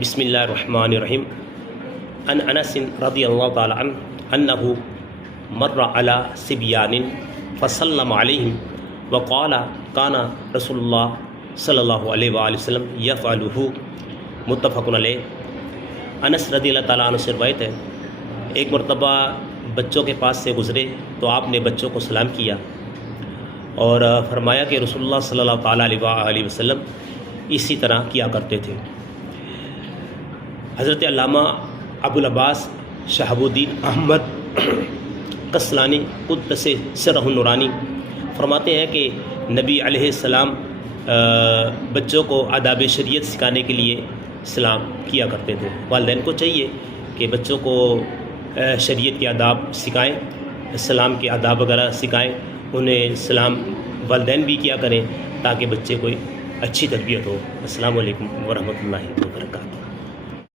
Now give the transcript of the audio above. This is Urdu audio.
بسم اللہ الرحمن الرحیم عن انس رضی اللہ تعالی عنہ انہ مر علی صبیان فسلم علیہم وقال کان رسول اللہ صلی اللہ علیہ وآلہ وسلم یفعلہ متفق علیہ۔ انس رضی اللہ تعالیٰ عنہ سے روایت ہے، ایک مرتبہ بچوں کے پاس سے گزرے تو آپ نے بچوں کو سلام کیا اور فرمایا کہ رسول اللہ صلی اللہ تعالیٰ علیہ وآلہ وسلم اسی طرح کیا کرتے تھے۔ حضرت علامہ ابو العباس شہاب الدین احمد قسطلانی قدس سرہ النورانی فرماتے ہیں کہ نبی علیہ السلام بچوں کو آداب شریعت سکھانے کے لیے سلام کیا کرتے تھے۔ والدین کو چاہیے کہ بچوں کو شریعت کے آداب سکھائیں، سلام کے آداب وغیرہ سکھائیں، انہیں سلام والدین بھی کیا کریں تاکہ بچے کو اچھی تربیت ہو۔ السلام علیکم ورحمۃ اللہ وبرکاتہ۔